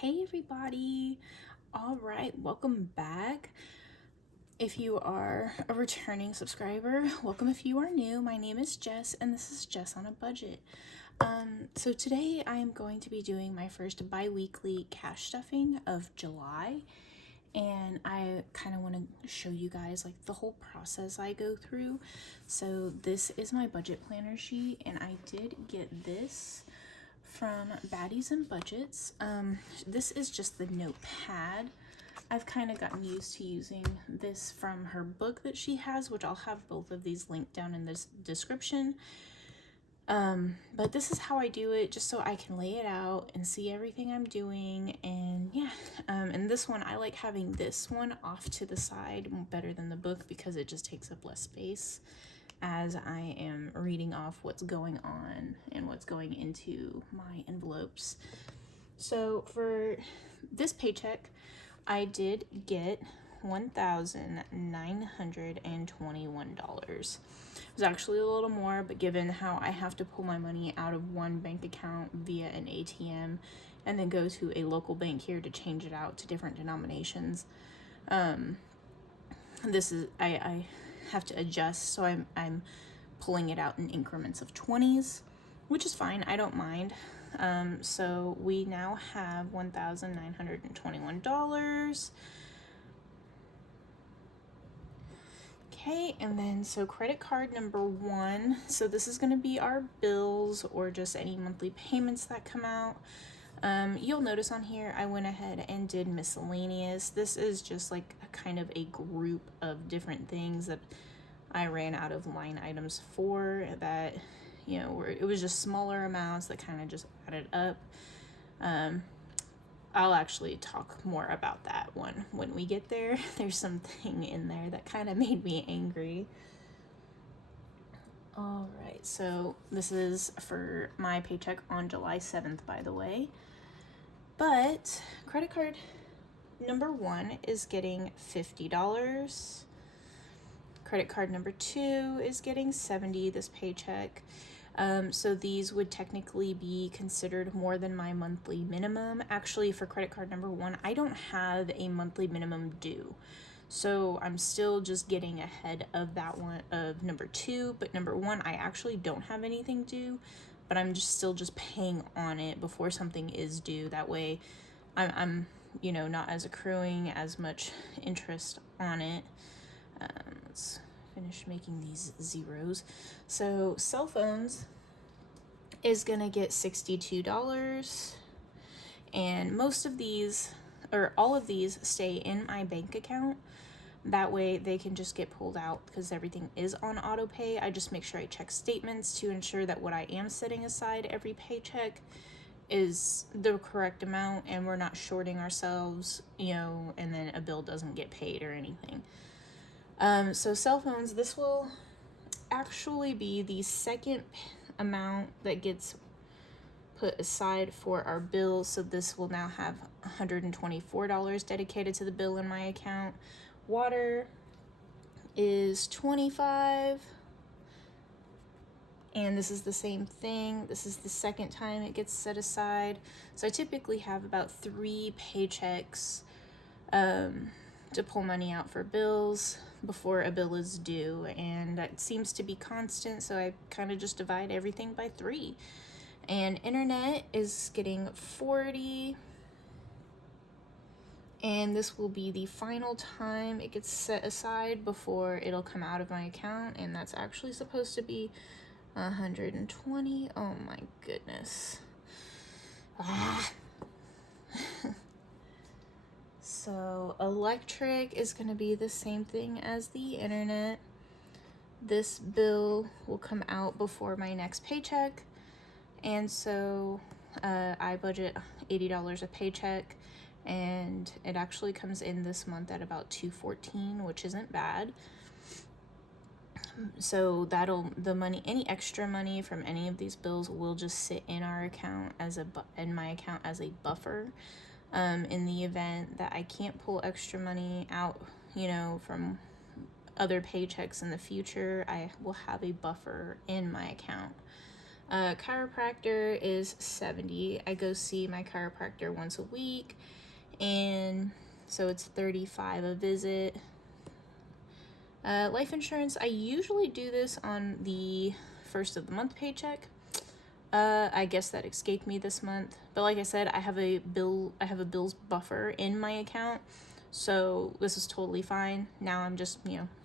Hey everybody! All right, welcome back. If you are a returning subscriber, welcome. If you are new, my name is Jess and this is Jess on a Budget. So today I am going to be doing my first bi-weekly cash stuffing of July, and I kind of want to show you guys like the whole process I go through. So this is my budget planner sheet, and I did get this from Baddies and Budgets. This is just the notepad. I've kind of gotten used to using this from her book that she has, which I'll have both of these linked down in this description. But this is how I do it, just so I can lay it out and see everything I'm doing. And yeah, and this one, I like having this one off to the side better than the book because it just takes up less space as I am reading off what's going on and what's going into my envelopes. So for this paycheck, I did get $1,921. It was actually a little more, but given how I have to pull my money out of one bank account via an ATM and then go to a local bank here to change it out to different denominations, this is I have to adjust, so I'm pulling it out in increments of 20s, which is fine. I don't mind. So we now have $1,921. Okay, and then so credit card number 1. So this is going to be our bills or just any monthly payments that come out. You'll notice on here I went ahead and did miscellaneous. This is just like a kind of a group of different things that I ran out of line items for, that, you know, it was just smaller amounts that kind of just added up. I'll actually talk more about that one when we get there. There's something in there that kind of made me angry. All right, so this is for my paycheck on July 7th, by the way. But credit card number 1 is getting $50. Credit card number 2 is getting $70 this paycheck. So these would technically be considered more than my monthly minimum. Actually, for credit card number 1, I don't have a monthly minimum due. So I'm still just getting ahead of that one, of number 2, but number 1, I actually don't have anything due, but I'm just still just paying on it before something is due. That way I'm you know, not as accruing as much interest on it. Let's finish making these zeros. So cell phones is gonna get $62, and most of these, or all of these, stay in my bank account. That way they can just get pulled out because everything is on auto pay. I just make sure I check statements to ensure that what I am setting aside every paycheck is the correct amount and we're not shorting ourselves, you know, and then a bill doesn't get paid or anything. So cell phones, this will actually be the second amount that gets put aside for our bills. So this will now have $124 dedicated to the bill in my account. Water is $25, and this is the same thing. This is the second time it gets set aside. So I typically have about 3 paychecks to pull money out for bills before a bill is due, and that seems to be constant, so I kind of just divide everything by 3. And internet is getting $40, and this will be the final time it gets set aside before it'll come out of my account, and that's actually supposed to be $120. Oh my goodness. So electric is going to be the same thing as the internet. This bill will come out before my next paycheck, and so I budget $80 a paycheck, and it actually comes in this month at about $214, which isn't bad. So the money, any extra money from any of these bills will just sit in our account in my account as a buffer. In the event that I can't pull extra money out, you know, from other paychecks in the future, I will have a buffer in my account. Chiropractor is $70. I go see my chiropractor once a week, and so it's $35 a visit. Life insurance, I usually do this on the first of the month paycheck. I guess that escaped me this month, but like I said, I have a bills buffer in my account, so this is totally fine. Now I'm just,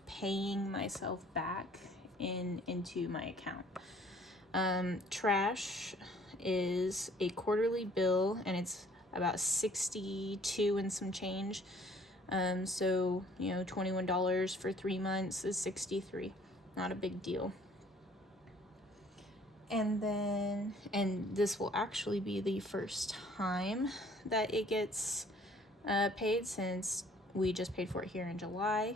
paying myself back into my account. Trash is a quarterly bill, and it's about 62 and some change. So $21 for 3 months is 63. Not a big deal. And this will actually be the first time that it gets paid, since we just paid for it here in July.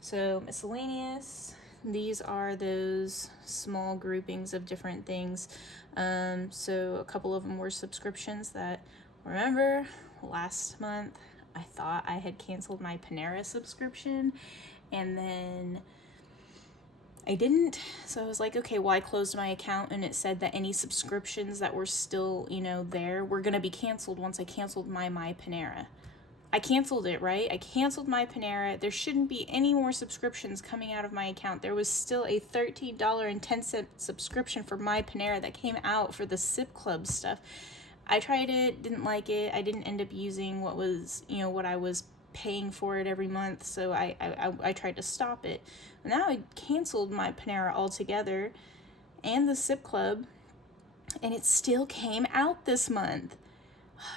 So miscellaneous, these are those small groupings of different things. So a couple of them were subscriptions that, remember, last month I thought I had canceled my Panera subscription, and then I didn't. So I was like, okay, well, I closed my account, and it said that any subscriptions that were still, there were going to be canceled once I canceled my Panera. I canceled it, right? I canceled my Panera. There shouldn't be any more subscriptions coming out of my account. There was still a $13.10 subscription for my Panera that came out for the Sip Club stuff. I tried it, didn't like it. I didn't end up using what was, what I was paying for it every month, so I tried to stop it. Now I canceled my Panera altogether and the Sip Club, and it still came out this month.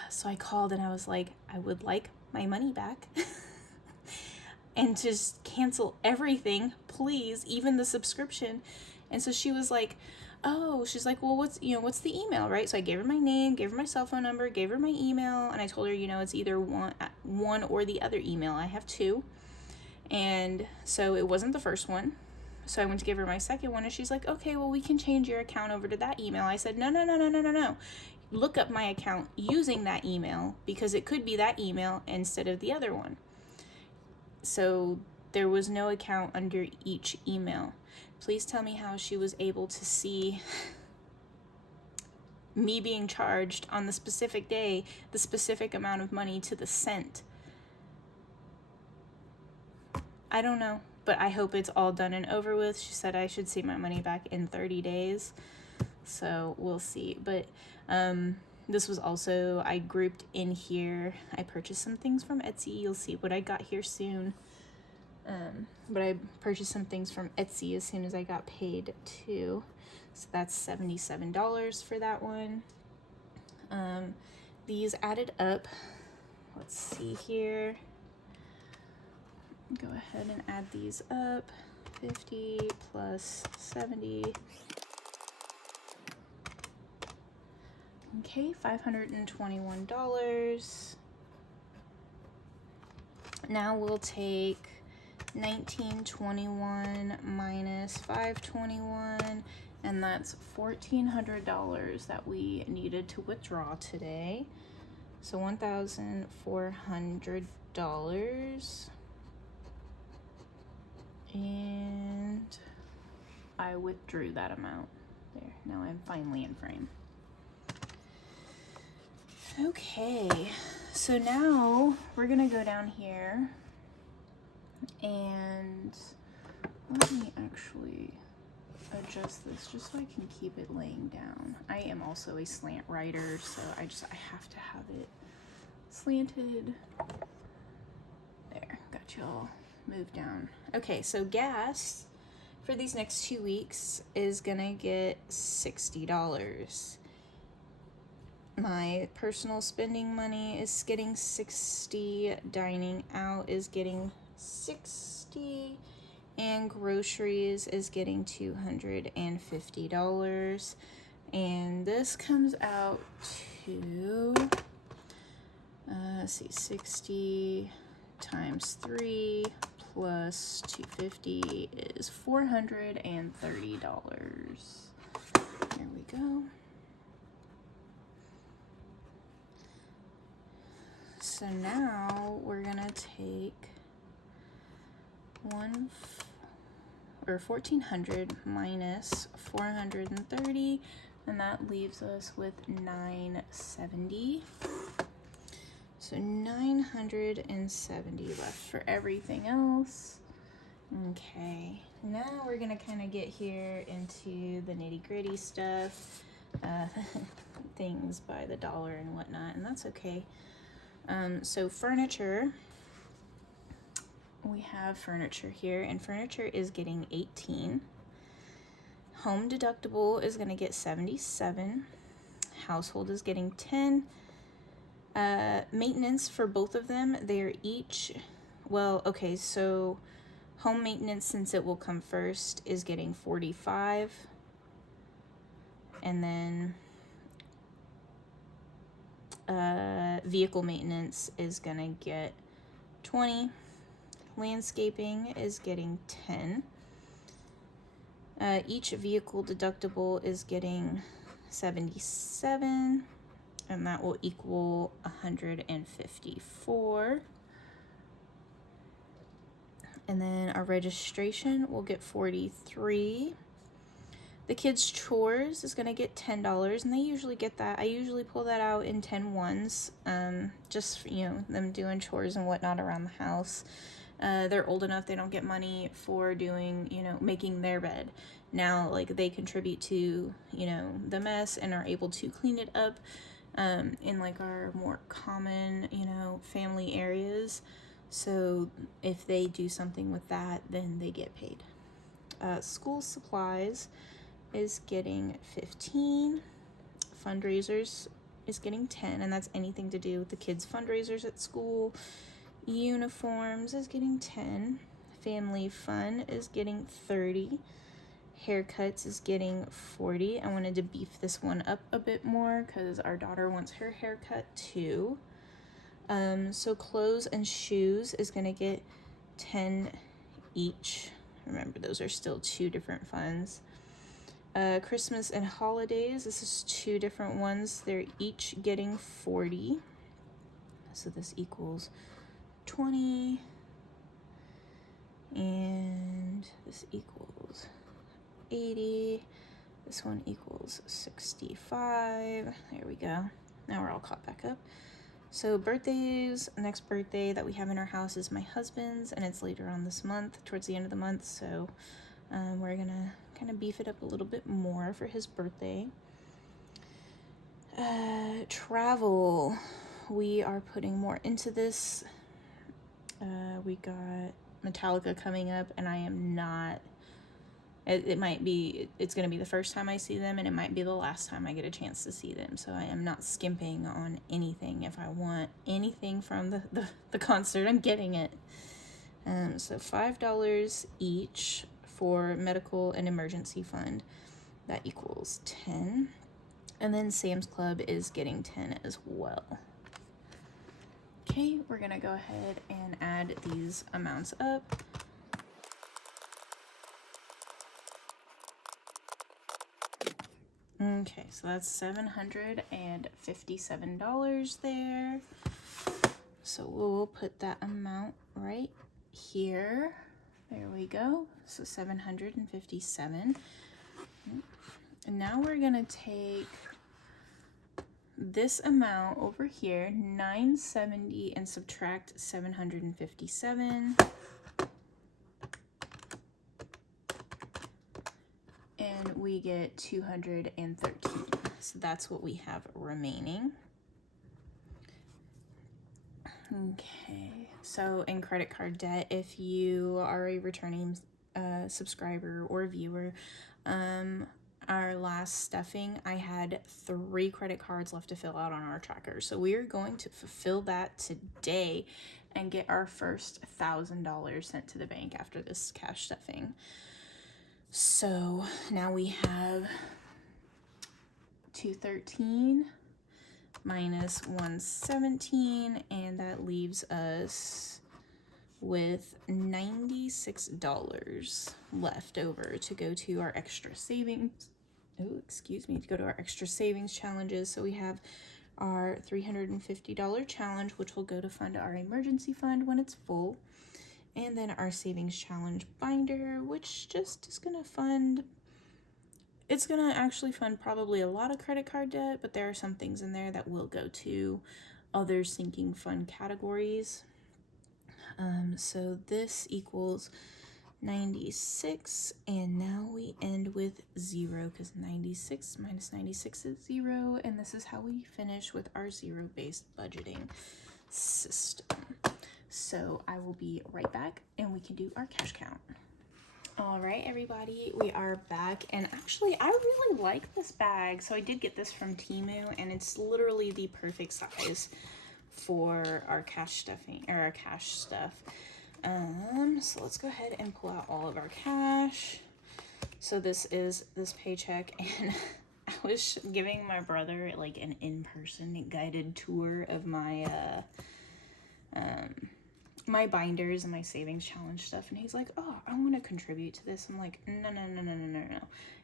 So I called and I was like, I would like my money back and just cancel everything, please, even the subscription. And so she was like, oh, she's like, well, what's the email, right? So I gave her my name, gave her my cell phone number, gave her my email, and I told her, it's either one or the other email. I have two. And so it wasn't the first one. So I went to give her my second one, and she's like, okay, well, we can change your account over to that email. I said, no. Look up my account using that email, because it could be that email instead of the other one. So there was no account under each email. Please tell me how she was able to see me being charged on the specific day, the specific amount of money to the cent. I don't know, but I hope it's all done and over with. She said I should see my money back in 30 days. So we'll see. But this was also, I grouped in here. I purchased some things from Etsy. You'll see what I got here soon. But I purchased some things from Etsy as soon as I got paid too. So that's $77 for that one. These added up. Let's see here. Go ahead and add these up. 50 plus 70. Okay, $521. Now we'll take $19.21 minus $521, and that's $1,400 that we needed to withdraw today. So $1,400. And I withdrew that amount. There, now I'm finally in frame. Okay, so now we're gonna go down here and let me actually adjust this just so I can keep it laying down. I am also a slant writer, so I have to have it slanted. There, got y'all moved down. Okay, so gas for these next 2 weeks is gonna get $60. My personal spending money is getting $60, dining out is getting $60, and groceries is getting $250. And this comes out to, let's see, 60 times 3 plus 250 is $430. There we go. So now we're gonna take or 1,400 minus 430, and that leaves us with 970. So 970 left for everything else. Okay, now we're gonna kind of get here into the nitty-gritty stuff, things by the dollar and whatnot, and that's okay. So furniture, we have furniture here, and furniture is getting 18. Home deductible is gonna get 77. Household is getting 10. Maintenance for both of them, they're each, well, okay, so home maintenance, since it will come first, is getting 45. And then vehicle maintenance is gonna get 20. Landscaping is getting 10. Each vehicle deductible is getting 77, and that will equal 154. And then our registration will get 43. The kids' chores is gonna get $10, and they usually get that. I usually pull that out in 10 ones, just, you know, them doing chores and whatnot around the house. They're old enough, they don't get money for doing, you know, making their bed. Now, like, they contribute to, you know, the mess and are able to clean it up in, like, our more common, you know, family areas. So if they do something with that, then they get paid. School supplies is getting 15. Fundraisers is getting 10, and that's anything to do with the kids' fundraisers at school. Uniforms is getting 10. Family fun is getting 30. Haircuts is getting 40. I wanted to beef this one up a bit more because our daughter wants her haircut too. So clothes and shoes is gonna get 10 each. Remember, those are still two different funds. Christmas and holidays, this is two different ones. They're each getting 40. So this equals 20. And this equals 80. This one equals 65. There we go. Now we're all caught back up. So birthdays, next birthday that we have in our house is my husband's, and it's later on this month, towards the end of the month. So we're gonna kind of beef it up a little bit more for his birthday. Travel, we are putting more into this. We got Metallica coming up, and I am not, it's going to be the first time I see them, and it might be the last time I get a chance to see them. So I am not skimping on anything. If I want anything from the concert, I'm getting it. So $5 each for medical and emergency fund. That equals 10. And then Sam's Club is getting 10 as well. Okay, we're going to go ahead and add these amounts up. Okay, so that's $757 there. So we'll put that amount right here. There we go. So 757. And now we're gonna take this amount over here, 970, and subtract 757. And we get 213. So that's what we have remaining. Okay, so in credit card debt, if you are a returning subscriber or viewer, our last stuffing, I had 3 credit cards left to fill out on our tracker. So we are going to fulfill that today and get our first $1,000 sent to the bank after this cash stuffing. So now we have 213 minus 117, and that leaves us with $96 left over to go to our extra savings. To go to our extra savings challenges. So we have our $350 challenge, which will go to fund our emergency fund when it's full. And then our savings challenge binder, which just is gonna fund, it's gonna actually fund probably a lot of credit card debt, but there are some things in there that will go to other sinking fund categories. So this equals 96, and now we end with 0 because 96 minus 96 is 0, and this is how we finish with our zero-based budgeting system. So I will be right back and we can do our cash count. All right, everybody, we are back, and actually I really like this bag. So I did get this from Temu, and it's literally the perfect size for our cash stuffing, or our cash stuff. So let's go ahead and pull out all of our cash. So this is this paycheck, and I was giving my brother like an in-person guided tour of my my binders and my savings challenge stuff, and he's like, oh, I want to contribute to this. I'm like, no,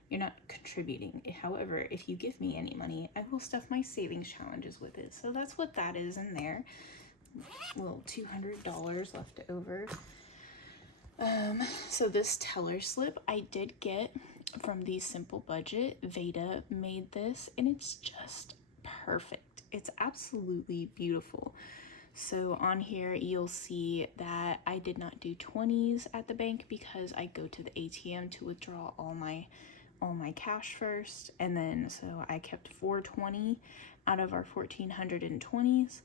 you're not contributing. However, if you give me any money, I will stuff my savings challenges with it. So that's what that is in there. Little $200 left over. So this teller slip I did get from the Simple Budget. Veda made this, and it's just perfect. It's absolutely beautiful. So on here you'll see that I did not do 20s at the bank because I go to the ATM to withdraw all my cash first, and then so I kept 420 out of our 1,420s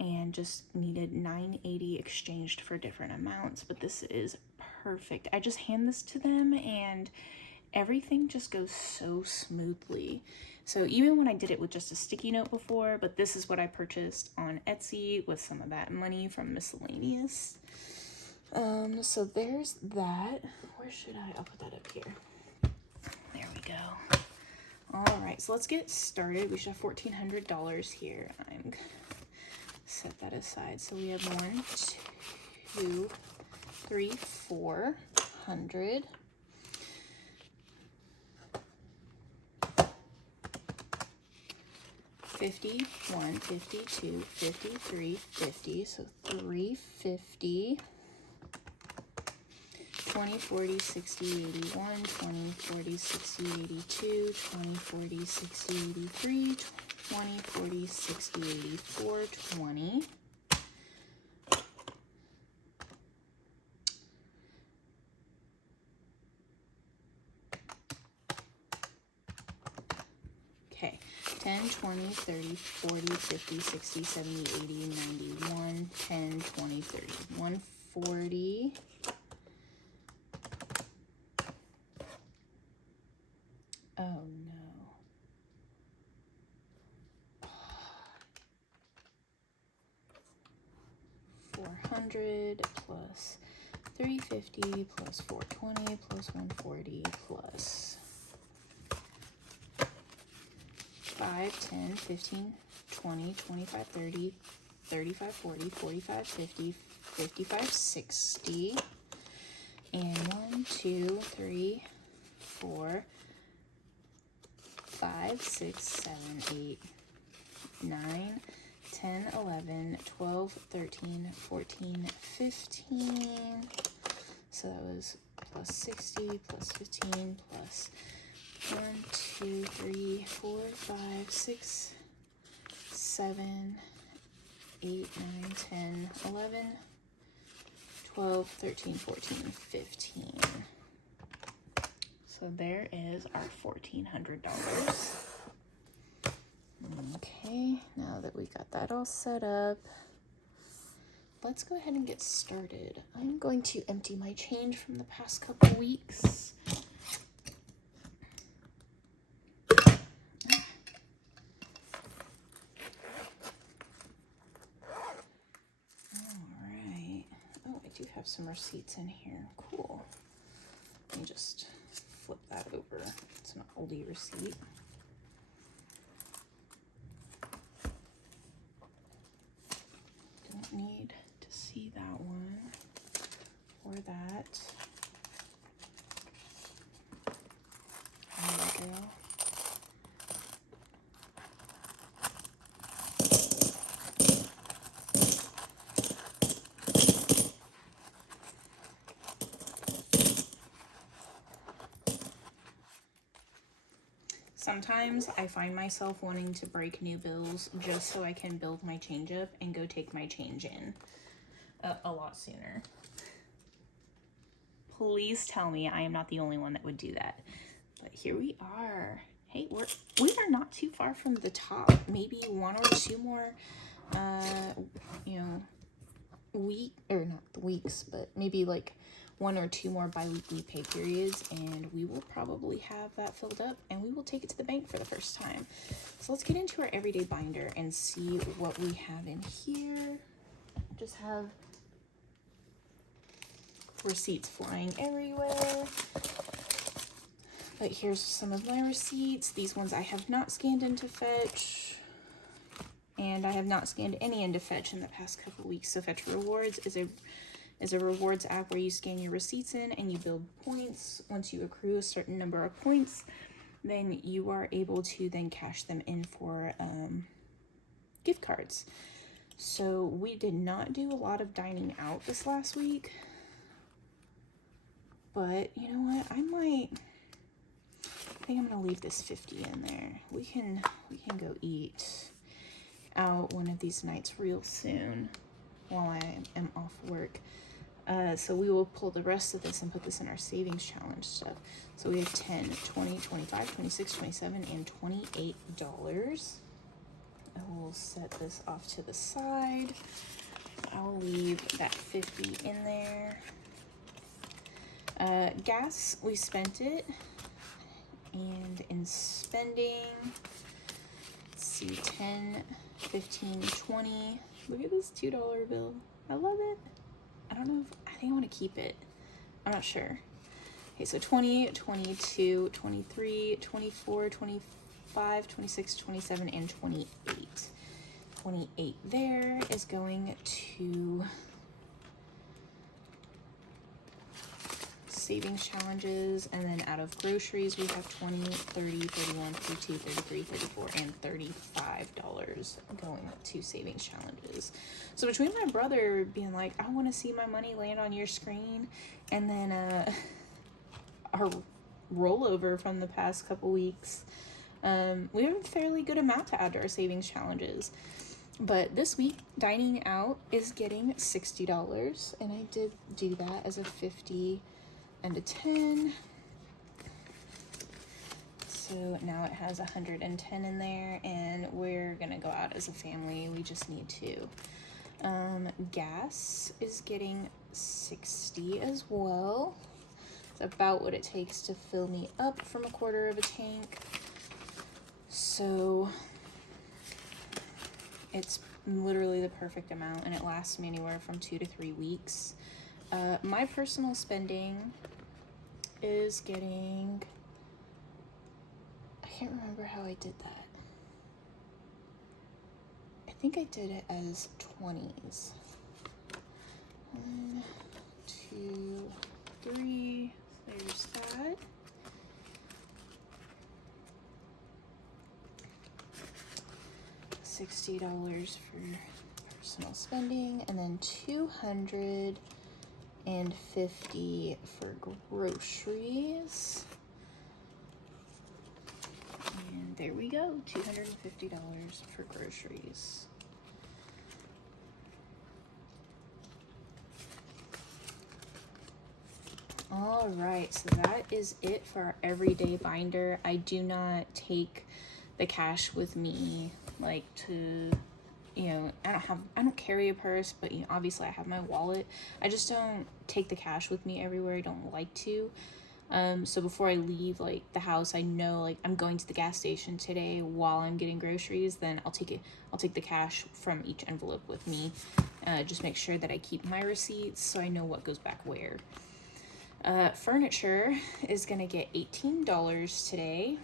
and just needed 980 exchanged for different amounts. But this is perfect. I just hand this to them and everything just goes so smoothly. So even when I did it with just a sticky note before, but this is what I purchased on Etsy with some of that money from miscellaneous. So there's that. Where should I'll put that up here. There we go. All right, so let's get started. We should have $1,400 here. I'm gonna set that aside. So we have 1, 2, 3, 400. $51, $52, $53, $50, so $350. 20, 40, 60, 81, 20, 40, 60, 82, 20, 40, 60, 83, 20, 40, 60, 84, 20. Okay, 10, 20, 30, 40, 50, 60, 70, 80, 91, 10, 20, 30, 140. Oh no. 400 plus 350 plus 420 plus 140 plus 5, 10, 15, 20, 25, 30, 35, 40, 45, 50, 55, 60. And 1, 2, 3, 4, 5, 6, 7, 8, 9, 10, 11, 12, 13, 14, 15. So that was plus 60, plus 15, plus 1, 2, 3, 4, 5, 6, 7, 8, 9, 10, 11, 12, 13, 14, 15. So there is our $1,400. Okay, now that we got that all set up, let's go ahead and get started. I'm going to empty my change from the past couple weeks. Alright. Oh, I do have some receipts in here. Cool. Let me just flip that over. It's an oldie receipt. Don't need to see that one or that. There we go. sometimes I find myself wanting to break new bills just so I can build my change up and go take my change in a lot sooner. Please tell me I am not the only one that would do that. But here we are. Hey, we are not too far from the top. Maybe one or two more, weeks, but maybe like one or two more bi-weekly pay periods, and we will probably have that filled up, and we will take it to the bank for the first time. So let's get into our everyday binder and see what we have in here. Just have receipts flying everywhere. But here's some of my receipts. These ones I have not scanned into Fetch, and I have not scanned any into Fetch in the past couple weeks. So Fetch Rewards is a rewards app where you scan your receipts in and you build points. Once you accrue a certain number of points, then you are able to then cash them in for gift cards. So we did not do a lot of dining out this last week, but you know what? I think I'm gonna leave this 50 in there. We can go eat out one of these nights real soon while I am off work. So we will pull the rest of this and put this in our savings challenge stuff. So we have 10, 20, 25, 26, 27, and $28. I will set this off to the side. I'll leave that 50 in there. Gas, we spent it. And in spending, let's see, 10, 15, 20. Look at this $2 bill. I love it. I don't know if, I think I want to keep it. I'm not sure. Okay, so 20, 22, 23, 24, 25, 26, 27, and 28. 28 there is going to savings challenges, and then out of groceries we have 20, 30, 31, 32, 33, 34, and $35 going to savings challenges. So between my brother being like, I want to see my money land on your screen, and then our rollover from the past couple weeks, we have a fairly good amount to add to our savings challenges. But this week, dining out is getting $60, and I did do that as a 50 and a 10. So now it has 110 in there, and we're gonna go out as a family. We just need to. Gas is getting 60 as well. It's about what it takes to fill me up from a quarter of a tank. So it's literally the perfect amount, and it lasts me anywhere from 2 to 3 weeks. My personal spending is getting, I can't remember how I did that. I think I did it as 20s. 1, 2, 3, there's that. $60 for personal spending, and then $250 for groceries. And there we go, $250 for groceries. All right, so that is it for our everyday binder. I do not take the cash with me, like, to, you know, I don't carry a purse, but, you know, obviously I have my wallet. I just don't take the cash with me everywhere. I don't like to. So before I leave, like, the house, I know, like, I'm going to the gas station today while I'm getting groceries, then I'll take the cash from each envelope with me. Just make sure that I keep my receipts so I know what goes back where. Furniture is gonna get $18 today.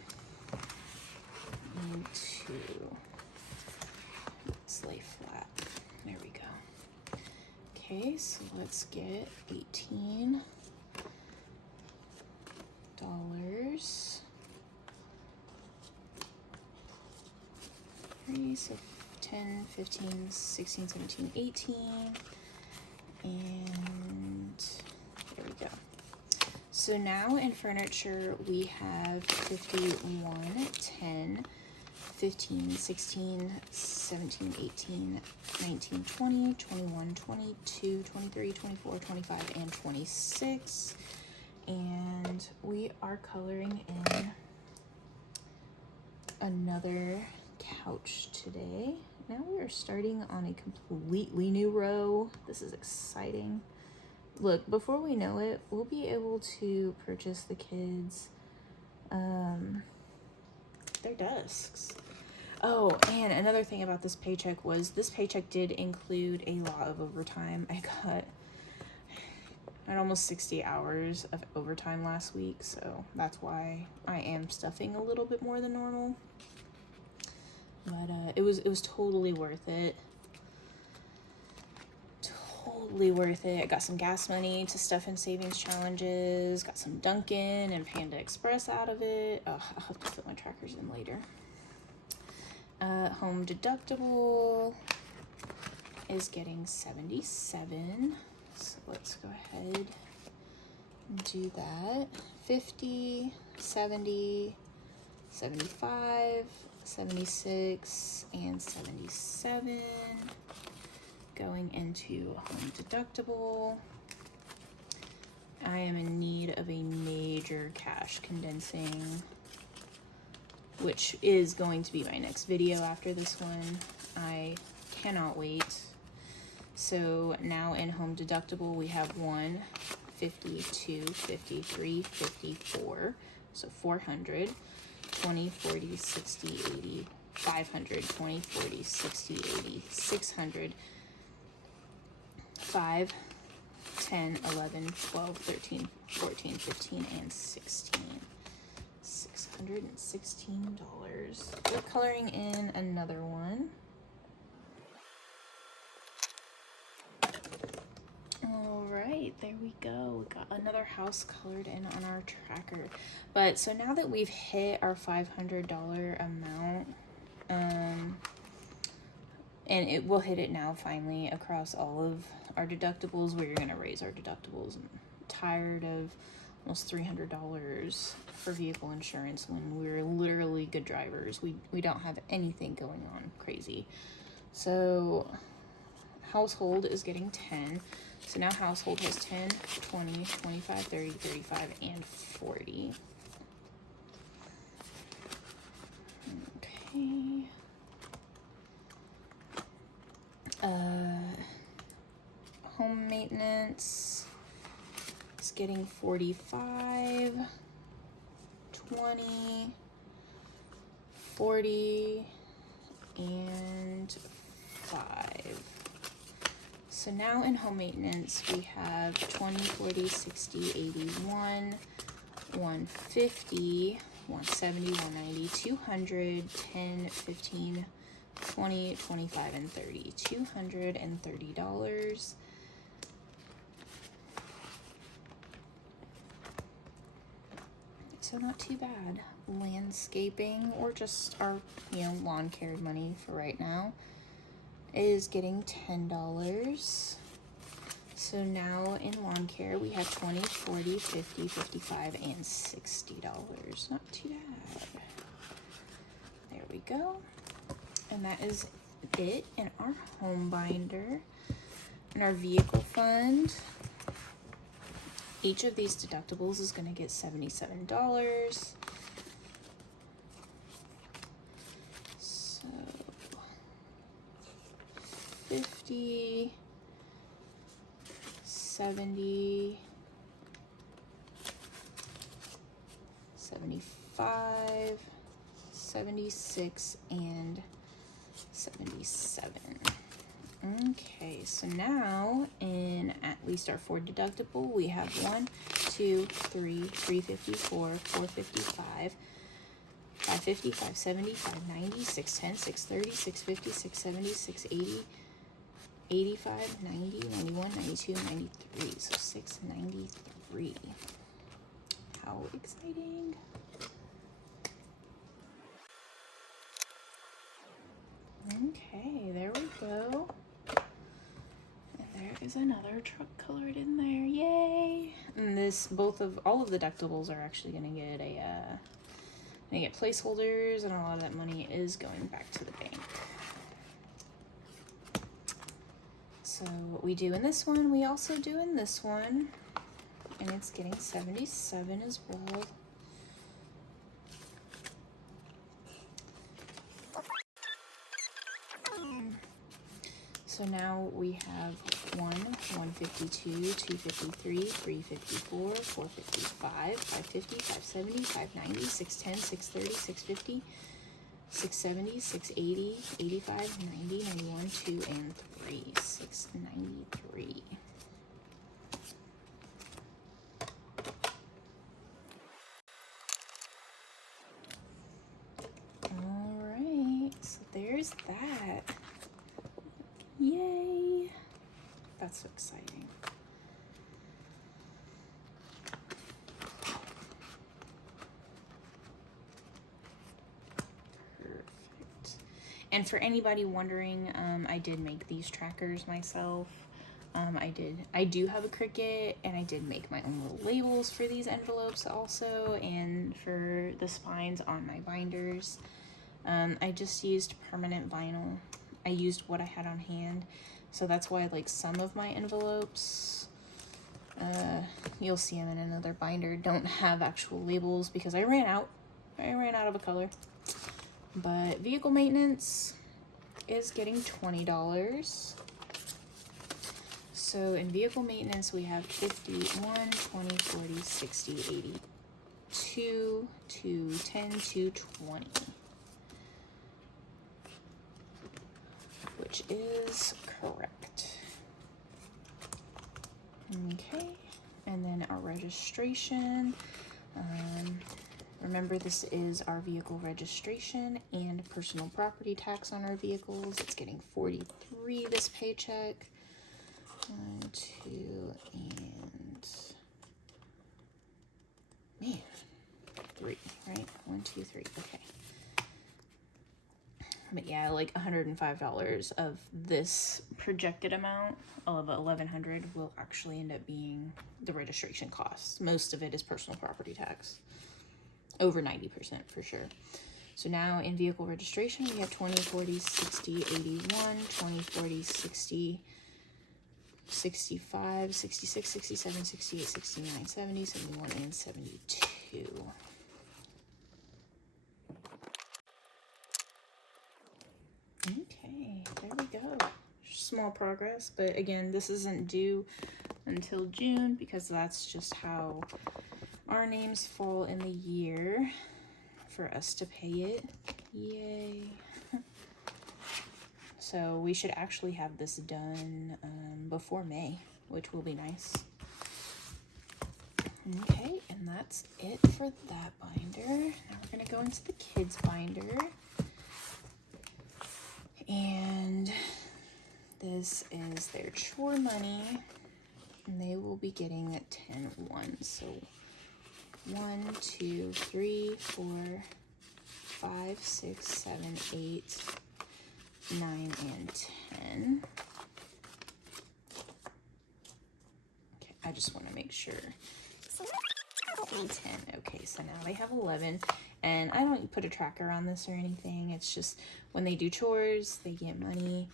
Let's lay flat. There we go. Okay, so let's get $18. So 10, 15, 16, 17, 18. And there we go. So now in furniture, we have 51, 10, 15, 16, 17, 18, 19, 20, 21, 22, 23, 24, 25, and 26. And we are coloring in another couch today. Now we are starting on a completely new row. This is exciting. Look, before we know it, we'll be able to purchase the kids their desks. Oh, and another thing about this paycheck was this paycheck did include a lot of overtime. I had almost 60 hours of overtime last week, so that's why I am stuffing a little bit more than normal. But it was totally worth it. Totally worth it. I got some gas money to stuff in savings challenges, got some Dunkin' and Panda Express out of it. Oh, I'll have to put my trackers in later. Home deductible is getting 77. So let's go ahead and do that. 50, 70, 75, 76, and 77. Going into home deductible. I am in need of a major cash condensing, which is going to be my next video after this one. I cannot wait. So now in home deductible, we have 1, 52, 53, 54. So 400, 20, 40, 60, 80, 500, 20, 40, 60, 80, 600, 5, 10, 11, 12, 13, 14, 15, and 16. $616. We're coloring in another one. All right, there we go. We got another house colored in on our tracker. But so now that we've hit our $500 amount, and it will hit it now finally across all of our deductibles. We're gonna raise our deductibles. I'm tired of almost $300 for vehicle insurance when we're literally good drivers. We don't have anything going on crazy. So household is getting 10. So now household has 10, 20, 25, 30, 35, and 40. Okay. Home maintenance is getting 45, 20, 40, and 5. So now in home maintenance, we have 20, 40, 60, 81, 150, 170, 190, 200, 10, 15, 20, 25, and 30. $230. So not too bad. Landscaping, or just our, lawn care money for right now, is getting $10. So now in lawn care, we have 20, 40, 50, 55, and $60. Not too bad. There we go. And that is it in our home binder. In our vehicle fund, each of these deductibles is going to get $77. So 50, 70, 75, 76, and 77. Okay, so now in at least our 4 deductible, we have 1, 2, 3, 354, 455, 550, 570, 590, 610, 630, 650, 670, 680, 85, 90, 91, 92, 93. So 693. How exciting. Okay, there we go. And there There's another truck colored in there. Yay! And all of the deductibles are actually gonna get placeholders, and a lot of that money is going back to the bank. So what we do in this one, we also do in this one, and it's getting 77 as well. So now we have 152, 253, 354, 455, 550, 570, 590, 610, 630, 650, 670, 680, 85, 90, 91, 2, and 3. 693. Alright, so there's that. Yay! That's so exciting. Perfect. And for anybody wondering, I did make these trackers myself. I do have a Cricut, and I did make my own little labels for these envelopes also, and for the spines on my binders. I just used permanent vinyl. I used what I had on hand, so that's why like some of my envelopes, you'll see them in another binder, don't have actual labels because I ran out of a color. But vehicle maintenance is getting $20. So in vehicle maintenance we have 50, 1, 20, 40, 60, 80, 2, 2, 10, 2, 20. Which is correct. Okay, and then our registration. Remember, this is our vehicle registration and personal property tax on our vehicles. It's getting 43 this paycheck. 1, 2, and man, 3, right? 1, 2, 3. Okay. But yeah, like $105 of this projected amount of $1,100 will actually end up being the registration costs. Most of it is personal property tax, over 90% for sure. So now in vehicle registration, we have 20, 40, 60, 81, 20, 40, 60, 65, 66, 67, 68, 69, 70, 71, and 72. Okay, there we go. Small progress, but again, this isn't due until June because that's just how our names fall in the year for us to pay it. Yay. So we should actually have this done before May, which will be nice. Okay, and that's it for that binder. Now we're going to go into the kids binder. And this is their chore money, and they will be getting 10 ones. So 1, 2, 3, 4, 5, 6, 7, 8, 9, and 10. Okay, I just want to make sure. 10. Okay, so now they have 11, and I don't put a tracker on this or anything. It's just when they do chores, they get money,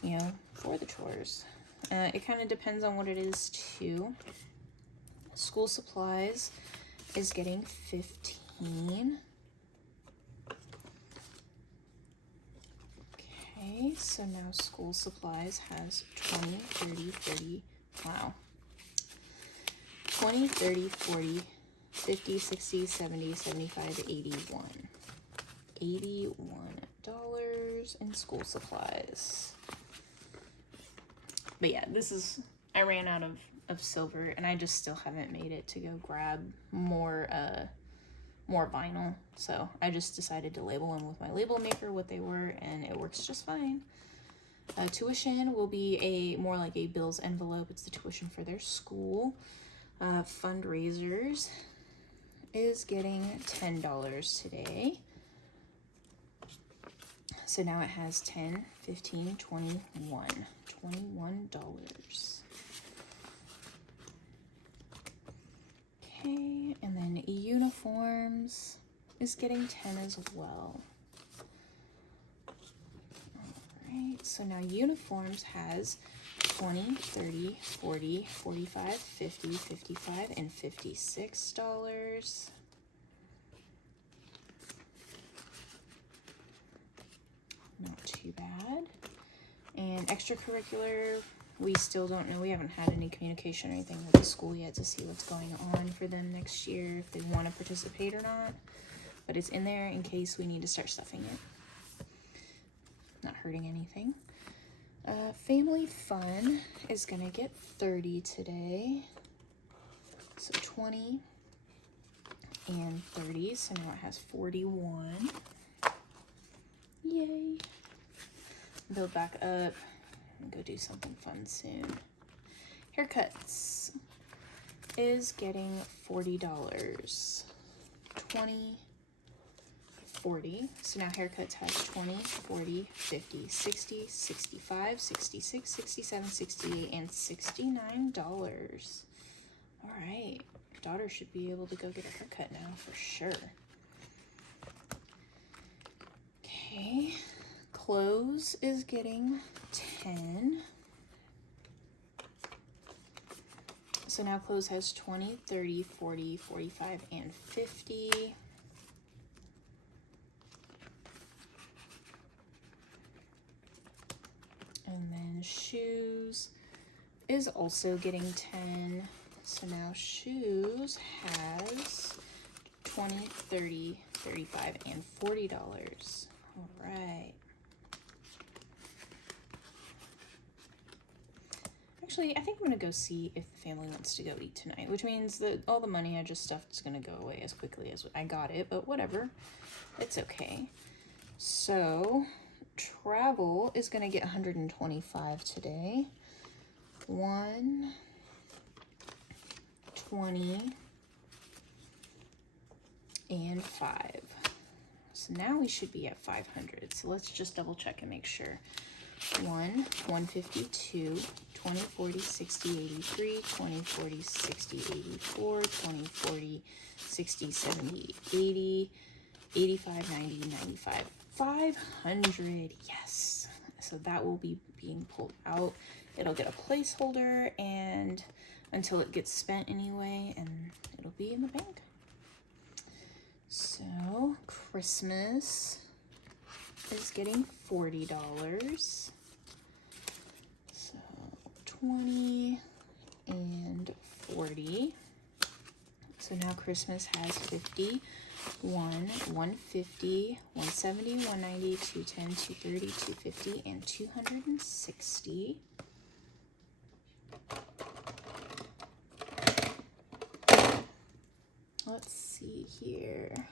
you know, for the chores. It kind of depends on what it is too. School supplies is getting 15. Okay, so now school supplies has 20, 30, 40, wow. 20, 30, 40, 50, 60, 70, 75, 81. $81 in school supplies. But yeah, I ran out of silver, and I just still haven't made it to go grab more vinyl. So I just decided to label them with my label maker what they were, and it works just fine. Tuition will be more like a bills envelope. It's the tuition for their school. Fundraisers is getting $10 today. So now it has 10, $15, $21. Okay, and then uniforms is getting 10 as well. Alright, so now uniforms has 20, 30, 40, 45, 50, 55, and $56. Not too bad. And extracurricular, we still don't know. We haven't had any communication or anything with the school yet to see what's going on for them next year, if they want to participate or not. But it's in there in case we need to start stuffing it. Not hurting anything. Family fun is gonna get 30 today. So 20 and 30, so now it has 41. Yay. Build back up and go do something fun soon. Haircuts is getting $40. 20, 40. So now haircuts has 20, 40, 50, 60, 65, 66, 67, 68, and $69. All right. Your daughter should be able to go get a haircut now for sure. Okay. Clothes is getting 10. So now clothes has 20, 30, 40, 45, and 50. And then shoes is also getting 10. So now shoes has 20, 30, 35, and $40. All right. Actually, I think I'm gonna go see if the family wants to go eat tonight, which means that all the money I just stuffed is gonna go away as quickly as I got it, but whatever, it's okay. So travel is gonna get 125 today. 1, 20, and 5. So now we should be at 500. So let's just double check and make sure. 1, 152, 20, 40, 60, 83, 20, 40, 60, 84, 20, 40, 60, 70, 80, 85, 90, 95, 500. Yes. So that will be being pulled out. It'll get a placeholder and until it gets spent anyway, and it'll be in the bank. So Christmas is getting $40. So 20 and 40. So now Christmas has 50, 150, 170, 190, 210, 230, 250, and 260. Let's see here.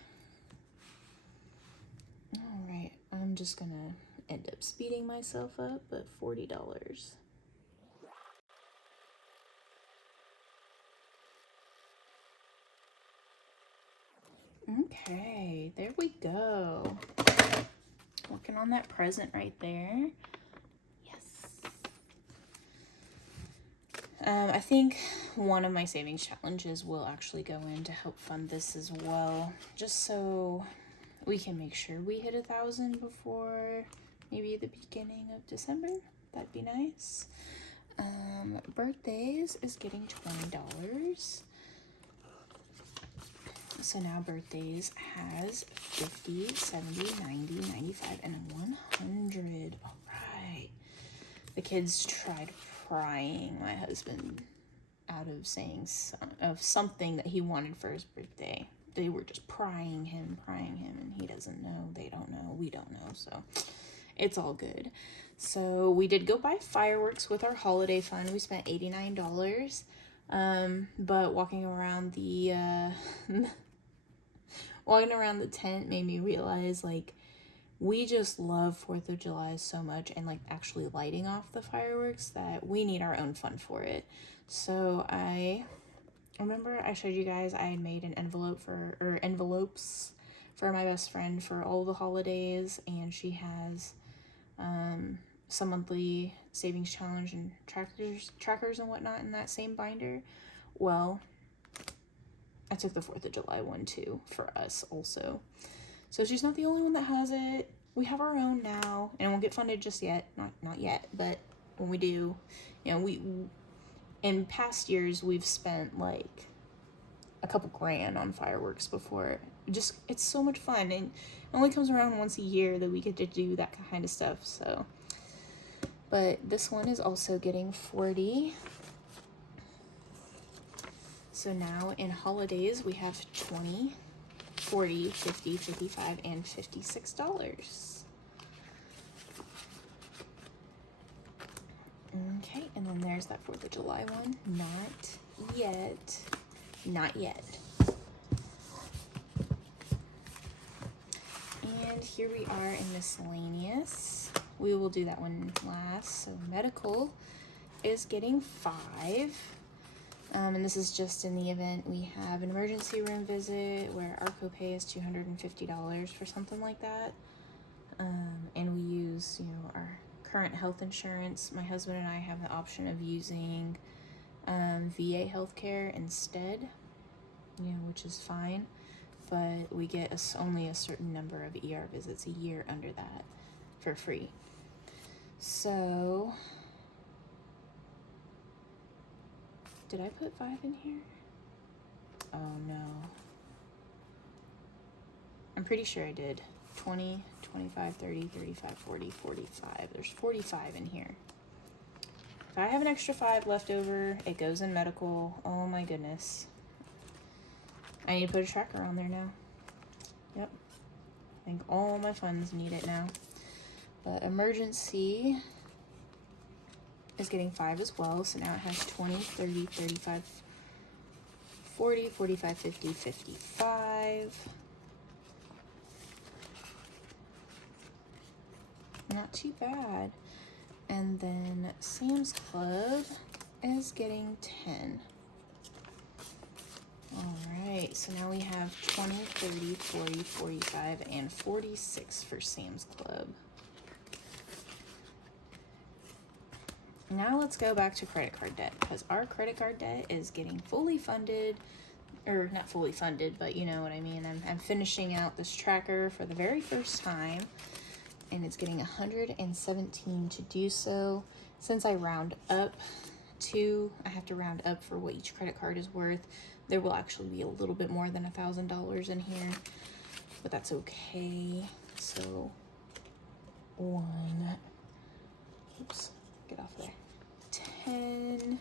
All right, I'm just gonna end up speeding myself up, but $40. Okay, there we go. Working on that present right there. Yes. I think one of my savings challenges will actually go in to help fund this as well, just so we can make sure we hit 1,000 before maybe the beginning of December. That'd be nice. Birthdays is getting $20. So now birthdays has 50, 70, 90, 95, and 100. All right. The kids tried prying my husband out of saying something that he wanted for his birthday. They were just prying him, and he doesn't know, they don't know, we don't know, so it's all good. So we did go buy fireworks with our holiday fund. We spent $89, but walking around the tent made me realize, like, we just love 4th of July so much, and like actually lighting off the fireworks, that we need our own fund for it. So I remember I showed you guys I had made an envelopes for my best friend for all the holidays, and she has some monthly savings challenge and trackers and whatnot in that same binder. Well, I took the 4th of July one too for us also. So she's not the only one that has it. We have our own now, and it won't get funded just yet. Not yet, but when we do, you know, we in past years we've spent like a couple grand on fireworks before. It's so much fun, and it only comes around once a year that we get to do that kind of stuff. So, but this one is also getting 40. So now in holidays we have 20, 40, 50, 55, and $56. Okay, and then there's that 4th of July one. Not yet. Not yet. And here we are in miscellaneous. We will do that one last. So medical is getting 5. And this is just in the event we have an emergency room visit where our copay is $250 for something like that. And we use, you know, our current health insurance. My husband and I have the option of using VA healthcare instead, you know, which is fine, but we get only a certain number of ER visits a year under that for free. So did I put 5 in here? Oh no, I'm pretty sure I did. 20, 25, 30, 35, 40, 45. There's 45 in here. If I have an extra 5 left over, it goes in medical. Oh my goodness. I need to put a tracker on there now. Yep. I think all my funds need it now. But emergency is getting 5 as well. So now it has 20, 30, 35, 40, 45, 50, 55. Not too bad. And then Sam's Club is getting 10. All right, so now we have 20, 30, 40, 45, and 46 for Sam's Club. Now let's go back to credit card debt, because our credit card debt is getting fully funded, or not fully funded, but you know what I mean. I'm finishing out this tracker for the very first time, and it's getting 117 to do so. Since I round up to, I have to round up for what each credit card is worth. There will actually be a little bit more than $1,000 in here, but that's okay. So get off there. 10,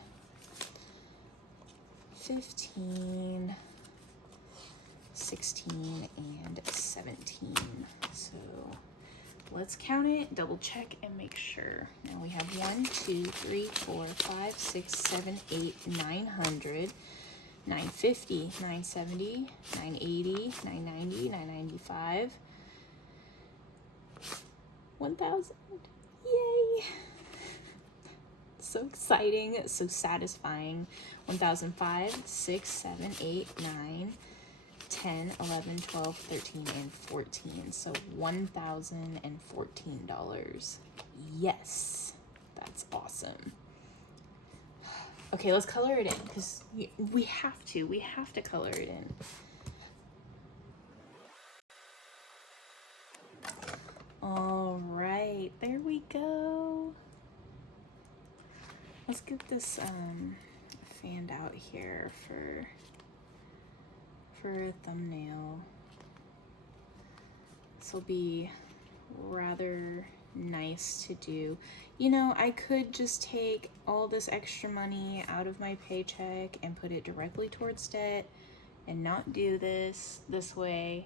15, 16, and 17. So let's count it, double check, and make sure. Now we have 1, 2, 3, 4, 5, 6, 7, 8, 900, 950, 970, 980, 990, 995, 1,000. Yay! So exciting, so satisfying. 1,005, 6, 7, 8, 9, 10, 11, 12, 13, and 14. So $1,014. Yes, that's awesome. Okay, let's color it in, because we have to color it in. All right, there we go. Let's get this fanned out here for a thumbnail. This will be rather nice to do. You know, I could just take all this extra money out of my paycheck and put it directly towards debt and not do this way,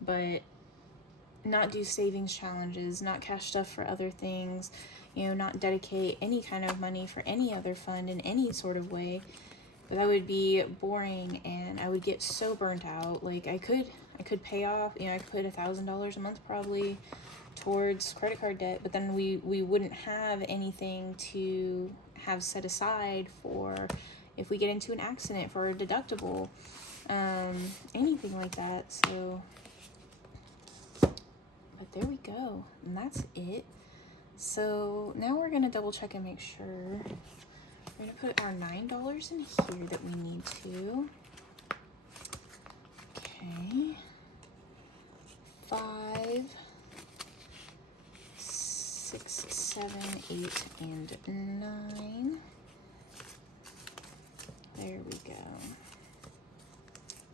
but not do savings challenges, not cash stuff for other things, you know, not dedicate any kind of money for any other fund in any sort of way. But that would be boring, and I would get so burnt out. Like I could pay off, you know, I could put $1,000 a month probably towards credit card debt, but then we wouldn't have anything to have set aside for if we get into an accident, for a deductible, anything like that. So, but there we go, and that's it. So now we're gonna double check and make sure. We're gonna put our $9 in here that we need to. Okay. 5, 6, 7, 8, and 9. There we go.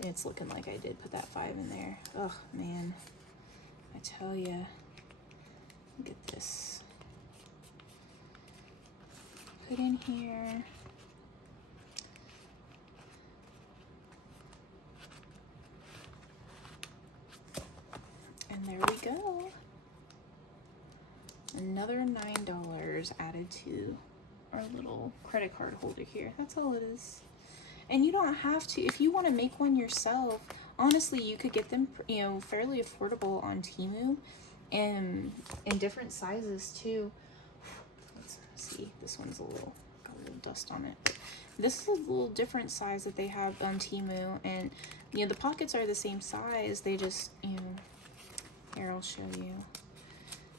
It's looking like I did put that 5 in there. Oh man, I tell ya. Look at this. Put in here. And there we go. Another $9 added to our little credit card holder here. That's all it is. And you don't have to, if you want to make one yourself, honestly, you could get them, you know, fairly affordable on Temu and in different sizes too. Let's see, this one's got a little dust on it. This is a little different size that they have on Temu, and you know, the pockets are the same size. They just, you know, here, I'll show you.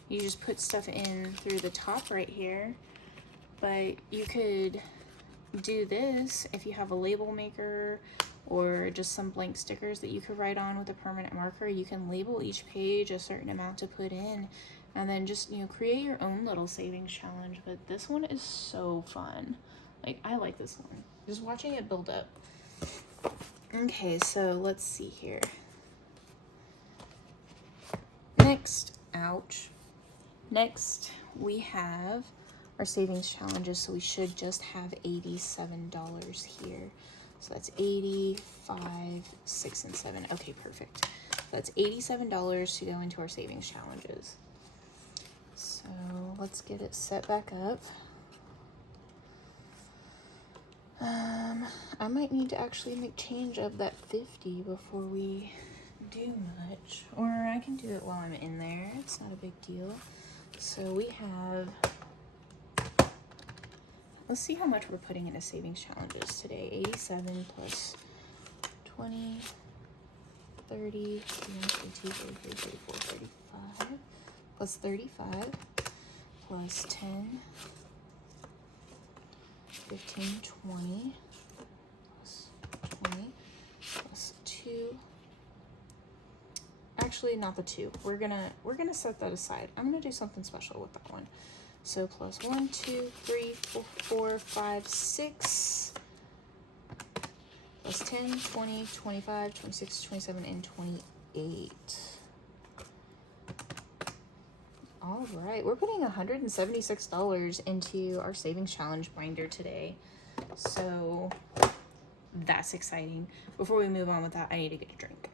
You just put stuff in through the top right here, but you could do this if you have a label maker or just some blank stickers that you could write on with a permanent marker. You can label each page a certain amount to put in, and then just, you know, create your own little savings challenge. But this one is so fun. Like, I like this one. Just watching it build up. Okay, so let's see here. Next, we have our savings challenges, so we should just have $87 here. So that's 85, 6, and 7. Okay, perfect. That's $87 to go into our savings challenges. So let's get it set back up. I might need to actually make change of that 50 before we do much, or I can do it while I'm in there. It's not a big deal. So we have, let's see how much we're putting into savings challenges today. 87 plus 20, 30, 32, 33, 34, 35, plus 35, plus 10, 15, 20, plus 20, plus 2. Actually, not the 2. We're gonna set that aside. I'm gonna do something special with that one. So plus 1, 2, 3, 4, 5, 6, plus 10, 20, 25, 26, 27, and 28. All right, we're putting $176 into our savings challenge binder today. So that's exciting. Before we move on with that, I need to get a drink.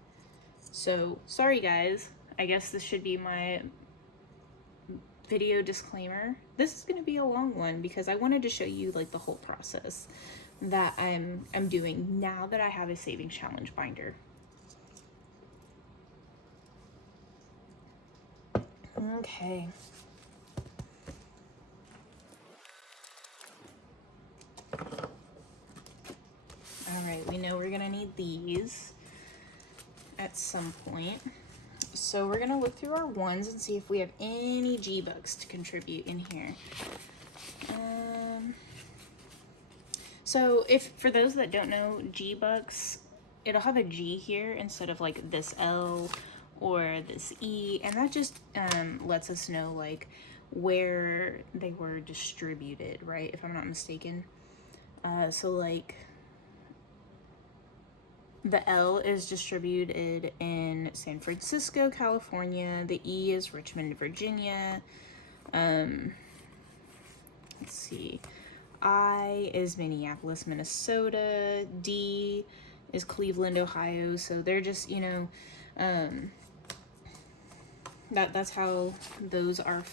So sorry guys, I guess this should be my video disclaimer. This is going to be a long one because I wanted to show you like the whole process that I'm doing now that I have a savings challenge binder. Okay. All right, we know we're going to need these at some point. So we're gonna look through our ones and see if we have any G-Bucks to contribute in here. So if, for those that don't know, G-Bucks, it'll have a G here instead of like this L or this E, and that just lets us know like where they were distributed, right? If I'm not mistaken. So like the L is distributed in San Francisco, California. The E is Richmond, Virginia. Let's see. I is Minneapolis, Minnesota. D is Cleveland, Ohio. So they're just, you know, that's how those are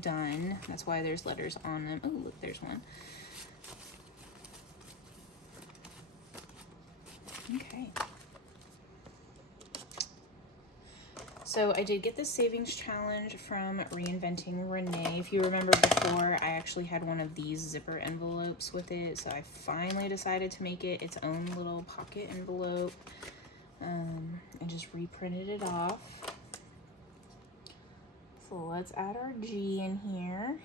done. That's why there's letters on them. Oh, look, there's one. Okay. So I did get the savings challenge from Reinventing Renee. If you remember before, I actually had one of these zipper envelopes with it. So I finally decided to make it its own little pocket envelope and just reprinted it off. So let's add our G in here.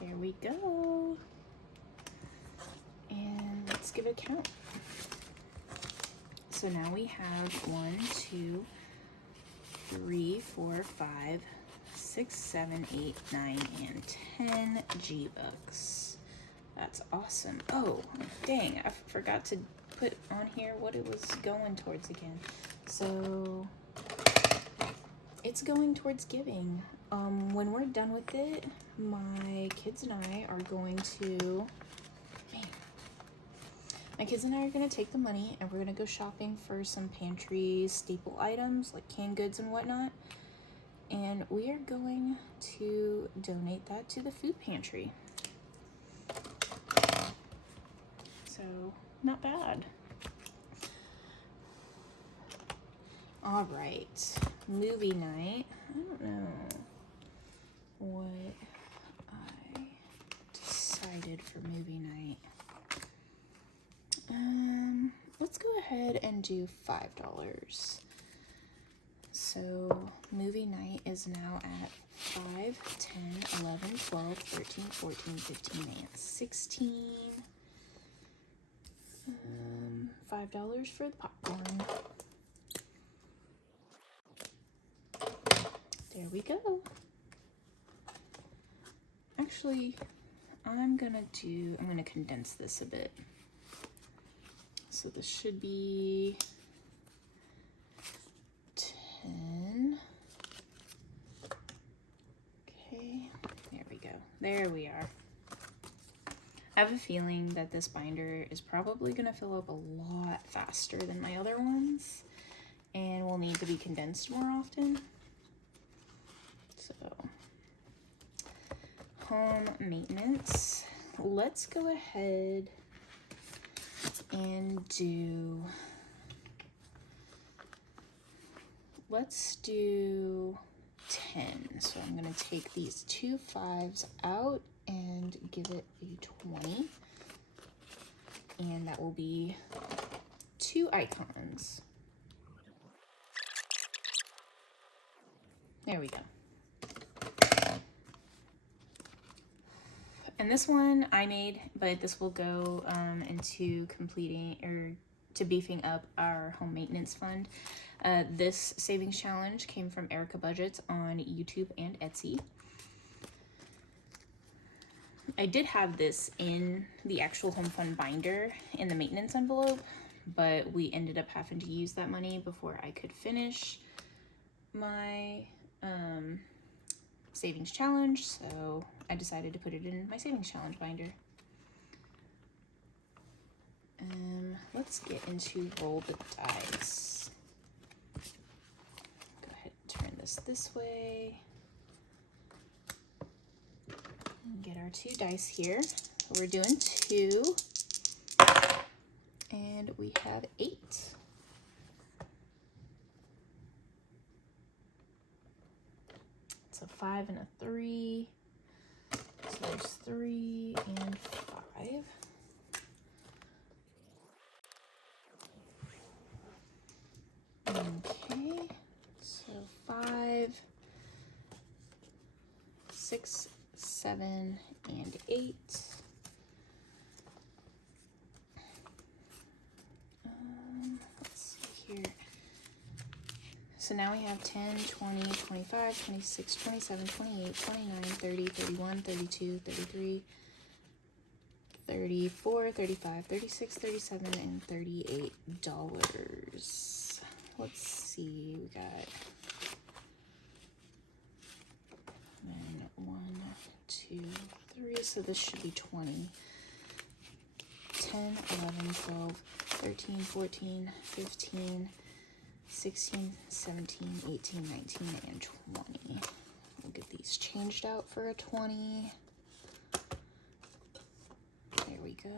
There we go. And let's give it a count. So now we have 1, 2, 3, 4, 5, 6, 7, 8, 9, and 10 G-Bucks. That's awesome. Oh, dang, I forgot to put on here what it was going towards again. So it's going towards giving. When we're done with it, my kids and I are going to, take the money and we're gonna go shopping for some pantry staple items like canned goods and whatnot. And we are going to donate that to the food pantry. So, not bad. All right, movie night. I don't know what I decided for movie night. Let's go ahead and do $5. So movie night is now at 5, 10, 11, 12, 13, 14, 15, and 16. $5 for the popcorn. There we go. Actually, I'm gonna condense this a bit. So this should be 10. Okay, there we go. There we are. I have a feeling that this binder is probably gonna fill up a lot faster than my other ones and will need to be condensed more often. So, home maintenance. Let's go ahead and let's do 10. So I'm gonna take these 2 5s out and give it a 20. And that will be 2 icons. There we go. And this one I made, but this will go into completing or to beefing up our home maintenance fund. This savings challenge came from Erica Budgets on YouTube and Etsy. I did have this in the actual home fund binder in the maintenance envelope, but we ended up having to use that money before I could finish my savings challenge, so I decided to put it in my savings challenge binder. Let's get into roll the dice. Go ahead and turn this way. And get our 2 dice here. We're doing 2, and we have 8. So 5 and a 3. So there's 3 and 5. Okay, so 5, 6, 7, and 8. Let's see here. So now we have 10, 20, 25, 26, 27, 28, 29, 30, 31, 32, 33, 34, 35, 36, 37, and $38. Let's see, we got 1, 2, 3, so this should be 20. 10, 11, 12, 13, 14, 15, 16, 17, 18, 19, and 20. We'll get these changed out for a 20. There we go.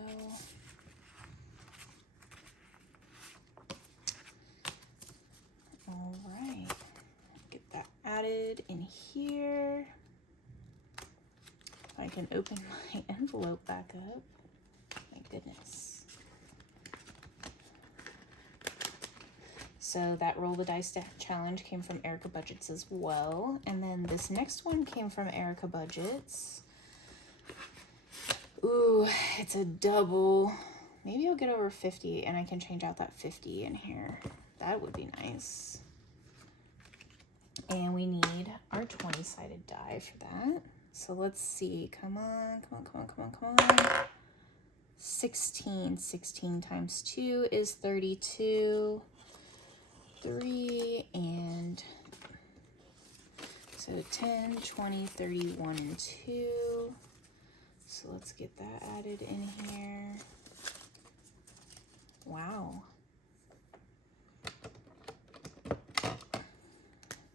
All right, get that added in here. If I can open my envelope back up. My goodness. So that roll the dice challenge came from Erica Budgets as well. And then this next one came from Erica Budgets. Ooh, it's a double. Maybe I'll get over 50 and I can change out that 50 in here. That would be nice. And we need our 20-sided die for that. So let's see. Come on, come on, come on, come on, come on. 16. 16 times 2 is 32. 3 and so 10, 20, 31, and 2. So let's get that added in here. Wow.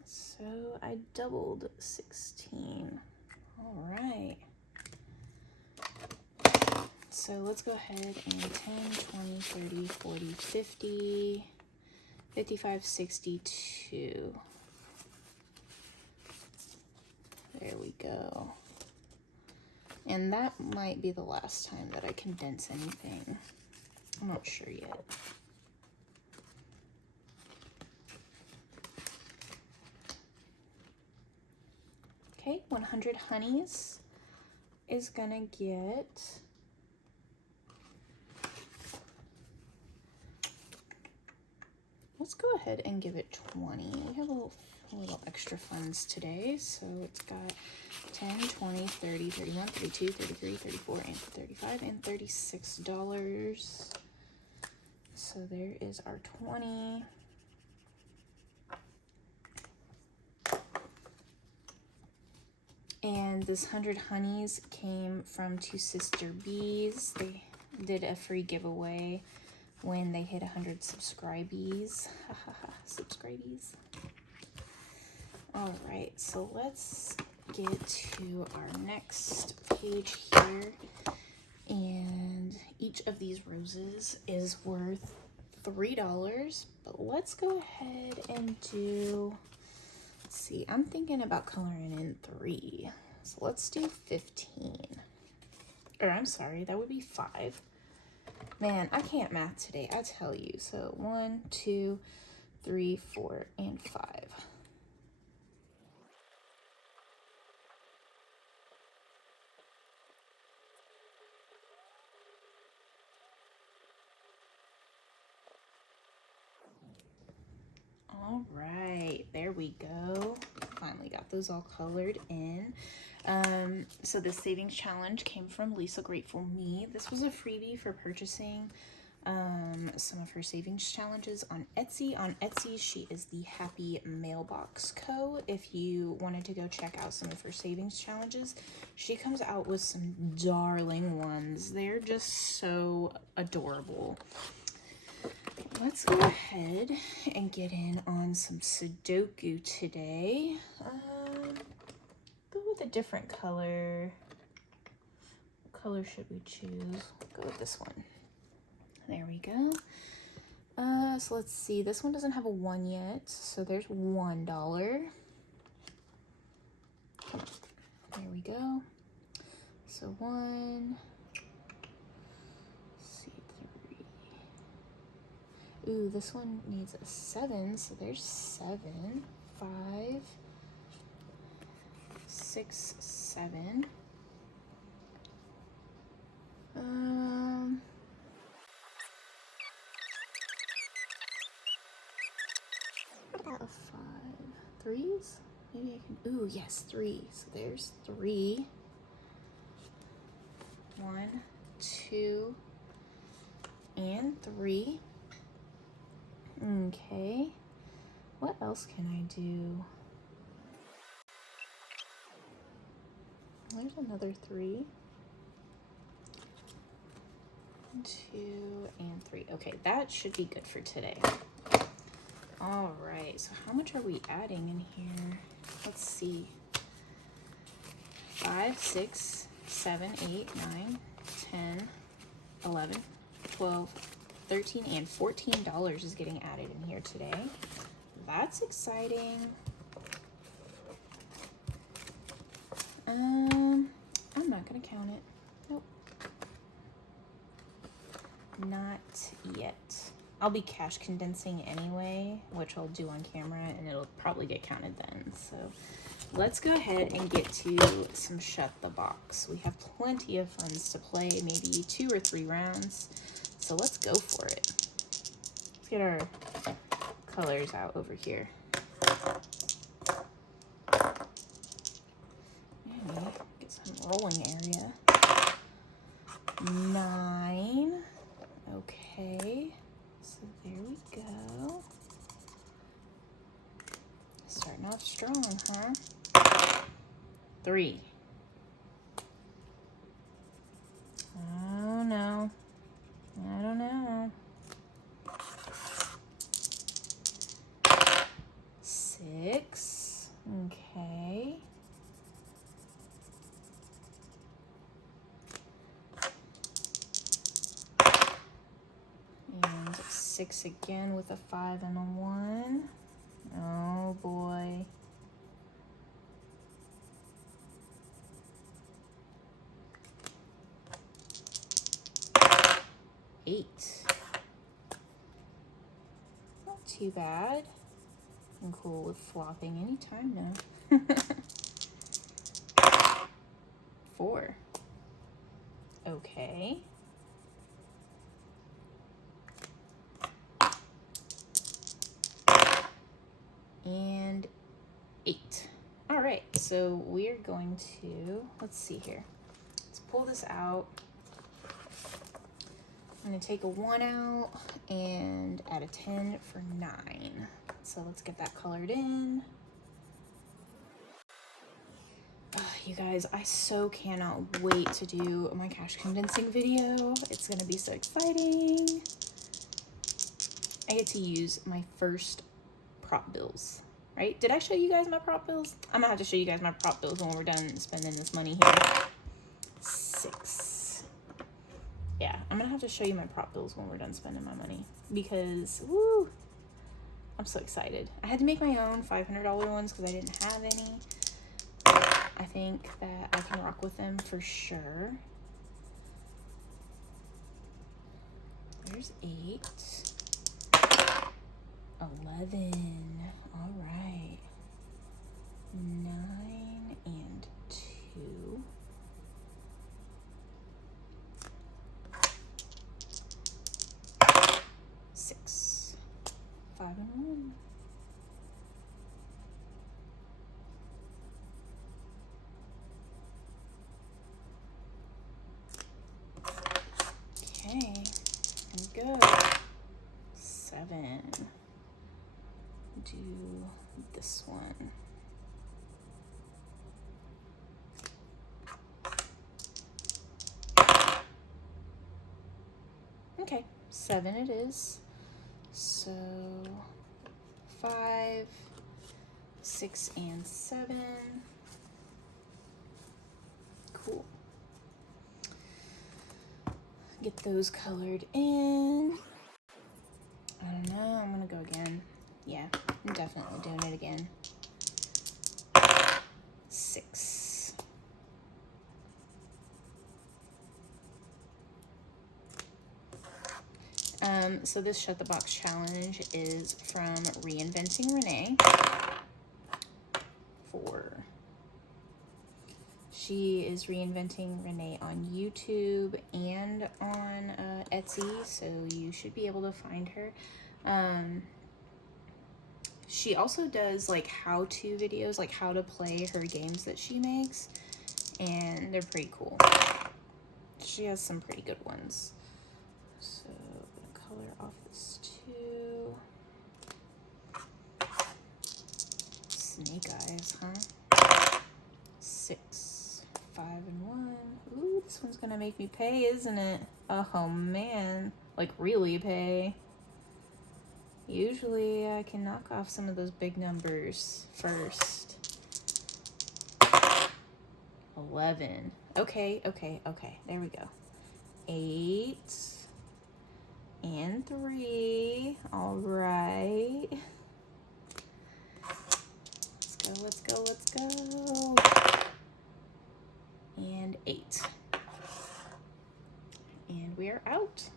So I doubled 16. All right. So let's go ahead and 10, 20, 30, 40, 50, 55, 62. There we go. And that might be the last time that I condense anything. I'm not sure yet. Okay, 100 honeys is gonna get let's go ahead and give it 20. We have a little extra funds today, so it's got 10, 20, 30, 31, 32, 33, 34, and 35, and $36. So there is our 20. And this 100 honeys came from Two Sister Bees. They did a free giveaway when they hit 100 subscribees. Subscribees. All right, so let's get to our next page here. And each of these roses is worth $3, but let's go ahead and do, let's see, I'm thinking about coloring in 3. So let's do 15. Or I'm sorry, that would be 5. Man, I can't math today, I tell you. So 1, 2, 3, 4, and 5. All right, there we go. Finally got those all colored in. So this savings challenge came from Lisa Grateful Me. This was a freebie for purchasing some of her savings challenges on Etsy. On Etsy, she is the Happy Mailbox Co. If you wanted to go check out some of her savings challenges, she comes out with some darling ones. They're just so adorable. Let's go ahead and get in on some Sudoku today. Go with a different color. What color should we choose? Go with this one. There we go. So let's see. This one doesn't have a 1 yet, so there's $1. There we go. So 1. Ooh, this one needs a 7, so there's 7, 5, 6, 7. What about a 5? 3s? Maybe I can, ooh, yes, 3. So there's 3. 1, 2, and 3. Okay, what else can I do? There's another 3. 2 and 3. Okay, that should be good for today. All right, so how much are we adding in here? Let's see. 5, 6, 7, 8, 9, 10, 11, 12, 13 and $14 is getting added in here today. That's exciting. I'm not gonna count it. Nope. Not yet. I'll be cash condensing anyway, which I'll do on camera, and it'll probably get counted then. So let's go ahead and get to some Shut the Box. We have plenty of funds to play, maybe 2 or 3 rounds. So let's go for it. Let's get our colors out over here. And get some rolling area. 9. Okay. So there we go. Starting off strong, huh? 3. Oh no. I don't know. 6. Okay. And 6 again with a 5 and a 1. Oh boy. 8. Not too bad. I'm cool with flopping anytime now. 4. Okay. And 8. All right, so we're going to, let's see here. Let's pull this out. I'm gonna take a 1 out and add a 10 for 9. So let's get that colored in. You guys, I so cannot wait to do my cash condensing video. It's gonna be so exciting. I get to use my first prop bills, right? Did I show you guys my prop bills? I'm gonna have to show you guys my prop bills when we're done spending this money here. 6. Yeah, I'm gonna have to show you my prop bills when we're done spending my money because, woo, I'm so excited. I had to make my own $500 ones because I didn't have any. I think that I can rock with them for sure. There's 8. 11. All right. 9 and 2. 6. 5 and 1. Okay, here we go. 7. Do this one. Okay, 7 it is. So 5, 6, and 7. Cool. Get those colored in. I don't know, I'm gonna go again. Yeah, I'm definitely doing it again. 6. So this Shut the Box challenge is from Reinventing Renee. 4. She is Reinventing Renee on YouTube and on Etsy, so you should be able to find her. She also does like how-to videos, like how to play her games that she makes, and they're pretty cool. She has some pretty good ones. So I'm gonna color off this too. Snake eyes, huh? 6, 5, and 1. Ooh, this one's gonna make me pay, isn't it? Oh man, like really pay. Usually I can knock off some of those big numbers first. 11. Okay. There we go. 8 and 3. All right. Let's go. And 8. And we are out.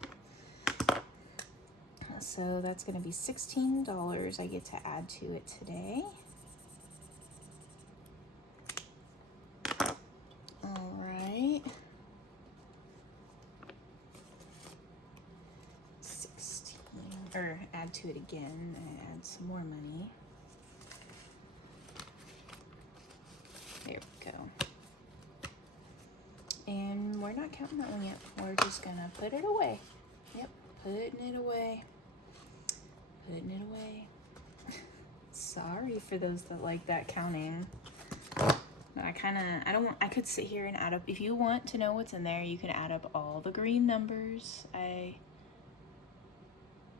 So that's going to be $16 I get to add to it today. All right. 16, or add to it again and add some more money. There we go. And we're not counting that one yet. We're just gonna put it away. Yep, putting it away. Putting it away. Sorry for those that like that counting. I could sit here and add up. If you want to know what's in there, you can add up all the green numbers.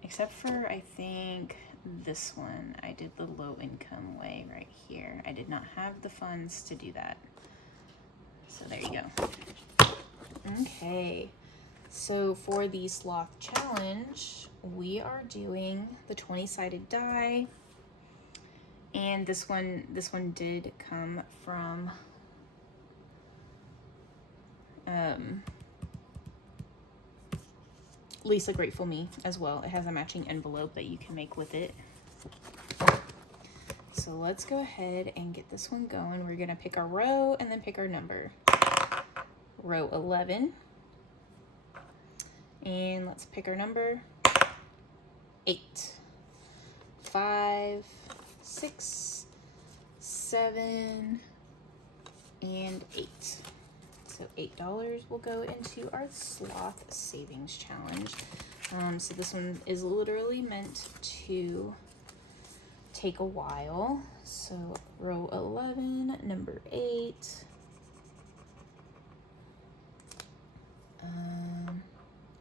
Except for, I think, this one. I did the low income way right here. I did not have the funds to do that. So there you go. Okay, so for the sloth challenge, we are doing the 20-sided die, and this one did come from Lisa Grateful Me as well. It has a matching envelope that you can make with it. So let's go ahead and get this one going. We're gonna pick our row and then pick our number. Row 11, and let's pick our number. 8, 5, 6, 7, and 8. So $8 will go into our sloth savings challenge. So this one is literally meant to take a while. So row 11, number 8.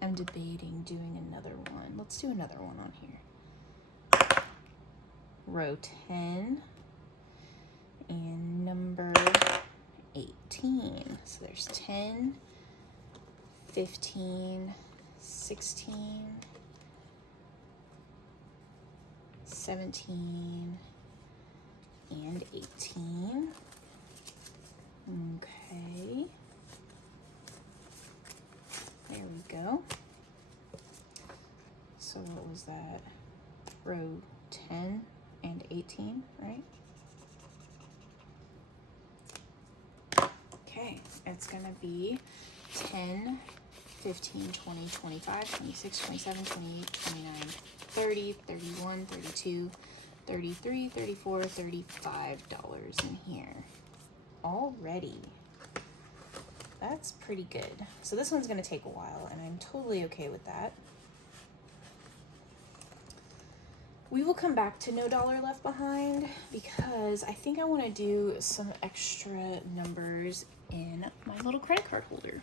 I'm debating doing another one. Let's do another one on here. Row 10 and number 18. So there's 10, 15, 16, 17, and 18. Okay. There we go. So what was that? Row 10 and 18, right? Okay, it's gonna be 10, 15, 20, 25, 26, 27, 28, 29, 30, 31, 32, 33, 34, $35 in here already. That's pretty good. So this one's gonna take a while, and I'm totally okay with that. We will come back to No Dollar Left Behind because I think I want to do some extra numbers in my little credit card holder.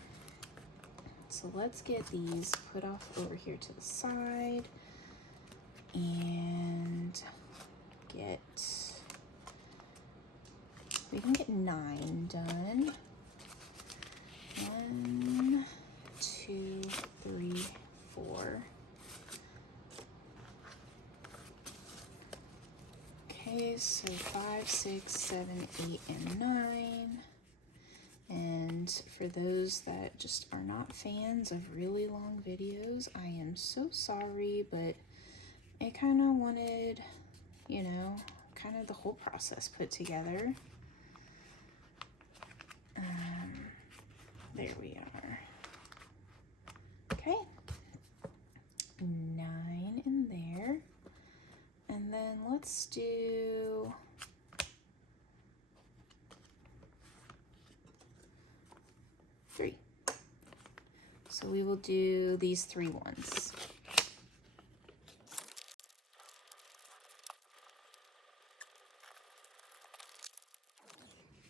So let's get these put off over here to the side and we can get 9 done. 1, 2, 3, 4. Okay, so 5, 6, 7, 8, and 9. And for those that just are not fans of really long videos, I am so sorry, but I kind of wanted, you know, kind of the whole process put together. There we are. Okay, 9 in there. And then let's do 3. So we will do these 3 ones.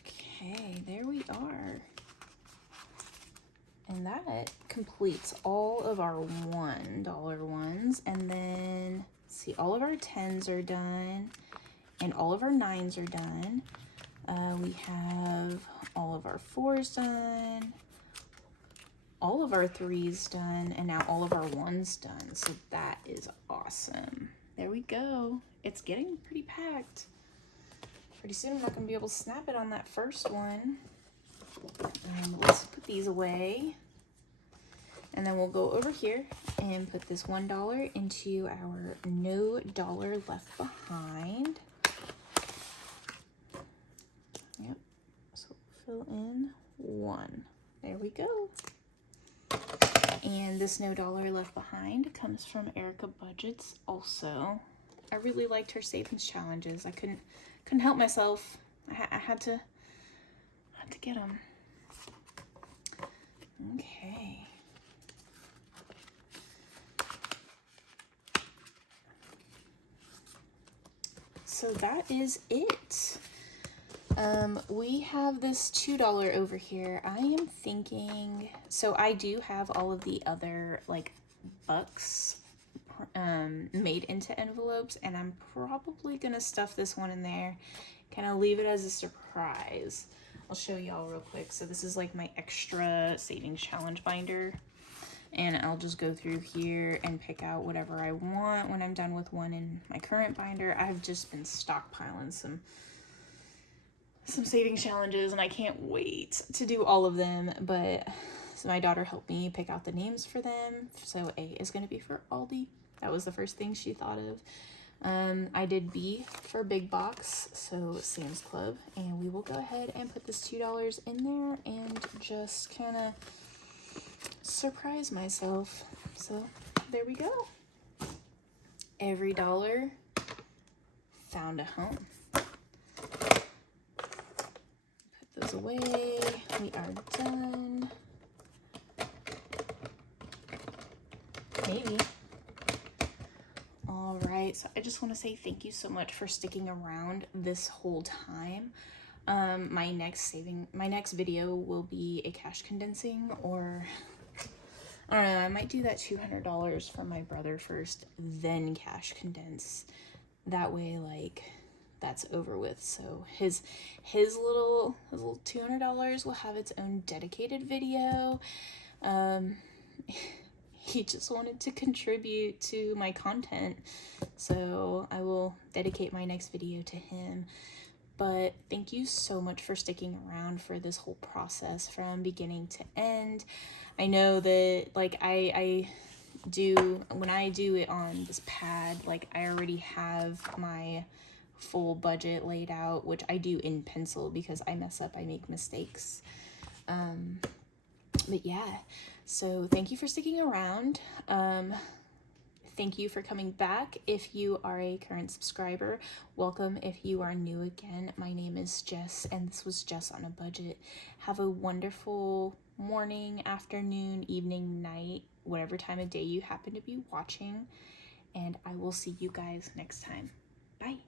Okay, there we are. And that completes all of our $1 ones. And then, see, all of our 10s are done. And all of our 9s are done. We have all of our 4s done. All of our 3s done. And now all of our 1s done. So that is awesome. There we go. It's getting pretty packed. Pretty soon I'm not going to be able to snap it on that first one. Let's put these away. And then we'll go over here and put this $1 into our no dollar left behind. Yep, so fill in 1. There we go. And this no dollar left behind comes from Erica Budgets also. I really liked her savings challenges. I couldn't help myself. I had to get them. Okay. So that is it. We have this $2 over here. I am thinking, so I do have all of the other like bucks made into envelopes, and I'm probably gonna stuff this one in there, kind of leave it as a surprise. I'll show y'all real quick. So this is like my extra savings challenge binder, and I'll just go through here and pick out whatever I want when I'm done with one in my current binder. I've just been stockpiling some savings challenges, and I can't wait to do all of them. But so my daughter helped me pick out the names for them. So A is going to be for Aldi. That was the first thing she thought of. I did B for big box, so Sam's Club, and we will go ahead and put this $2 in there and just kind of surprise myself. So there we go. Every dollar found a home. Put those away. We are done. Maybe. All right, so I just want to say thank you so much for sticking around this whole time. My next video will be a cash condensing, or I don't know, I might do that $200 from my brother first, then cash condense. That way, like, that's over with. So his little $200 will have its own dedicated video. He just wanted to contribute to my content, so I will dedicate my next video to him. But thank you so much for sticking around for this whole process from beginning to end. I know that, like, when I do it on this pad, like, I already have my full budget laid out, which I do in pencil because I mess up, I make mistakes. But yeah, so thank you for sticking around. Thank you for coming back. If you are a current subscriber, welcome. If you are new again, my name is Jess, and this was Jess on a Budget. Have a wonderful morning, afternoon, evening, night, whatever time of day you happen to be watching, and I will see you guys next time. Bye.